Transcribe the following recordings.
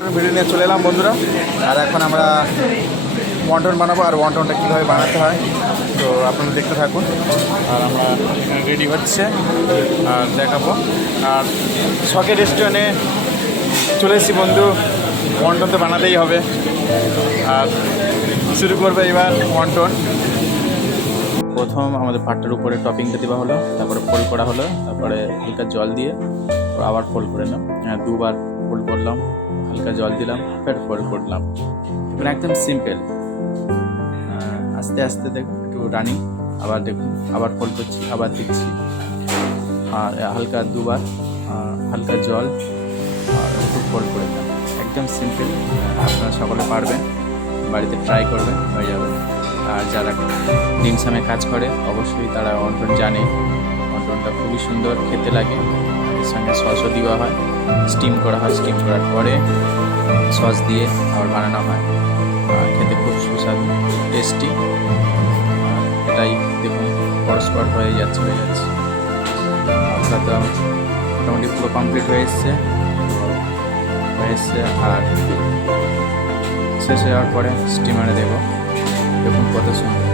Video নিয়ে চলে এলাম বন্ধুরা। আর এখন আমরা ওয়ান্টন বানাবো, আর ওয়ান্টনটা কীভাবে বানাতে হয় তো আপনারা দেখতে থাকুন। আর আমরা রেডি হচ্ছে আর দেখাবো। আর শখের রেস্টুরেন্টে চলে এসেছি বন্ধু, ওয়ান্টন তো বানাতেই হবে। আর শুরু করবে এবার ওয়ান্টন। প্রথম আমাদের ভাতটার উপরে টপিংটা দেওয়া হলো, তারপরে ফোল্ড করা হলো, তারপরে হালকা জল দিয়ে আবার ফোল্ড করে নিলাম। দুবার ফোল্ড করলাম, হালকা জল দিলাম, ফের ফোল্ড করলাম। মানে একদম সিম্পল। আস্তে আস্তে দেখুন, একটু রানিং, আবার দেখুন, আবার ফোল্ড করছি, আবার দিচ্ছি, আর হালকা দুবার হালকা জল আর একটু ফোল্ড করে দিলাম। একদম সিম্পল, আপনারা সকলে পারবেন, বাড়িতে ট্রাই করবেন, হয়ে যাবে। আর যারা ডিমসামে কাজ করে অবশ্যই তারা ওয়ান্টন জানে। ওয়ান্টনটা খুবই সুন্দর খেতে লাগে, এর সঙ্গে সসও দেওয়া হয়, স্টিম করা হয়, স্টিম করার পরে সস দিয়ে আবার বানানো হয়। খেতে খুব সুস্বাদু, টেস্টি। এটাই দেখুন, পরস্পর হয়ে যাচ্ছে। আপনার তো মোটামুটি পুরো কমপ্লিট হয়ে এসছে। আর শেষ হওয়ার পরে স্টিমারে দেবো। দেখুন কত সুন্দর,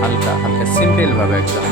হালকা হালকা সিম্পলভাবে একদম।